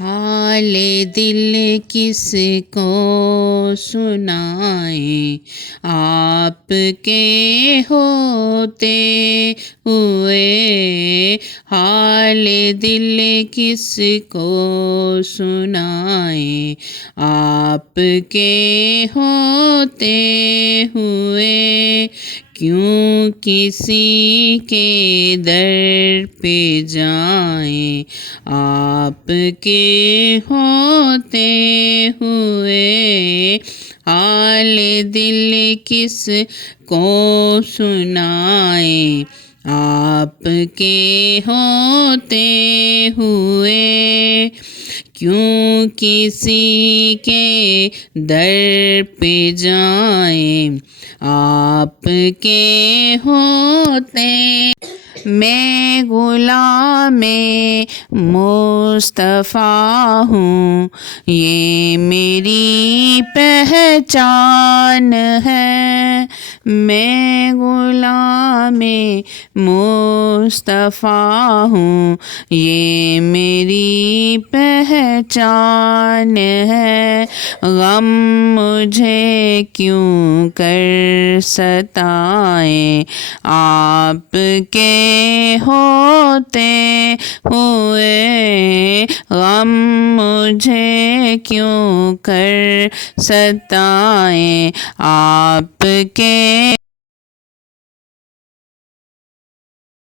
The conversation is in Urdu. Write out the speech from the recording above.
حال دل کس کو سنائیں، آپ کے ہوتے ہوئے۔ حال دل کس کو سنائیں، آپ کے ہوتے ہوئے۔ کیوں کسی کے در پہ جائیں، آپ کے ہوتے ہوئے۔ حال دل کس کو سنائیں، آپ کے ہوتے ہوئے۔ کیوں کسی کے در پہ جائیں، آپ کے ہوتے۔ میں غلام مصطفیٰ ہوں، یہ میری پہچان ہے۔ میں غلام مصطفیٰ ہوں، یہ میری پہچان ہے۔ غم مجھے کیوں کر ستائیں، آپ کے ہوتے ہوئے۔ غم مجھے کیوں کر ستائیں، آپ کے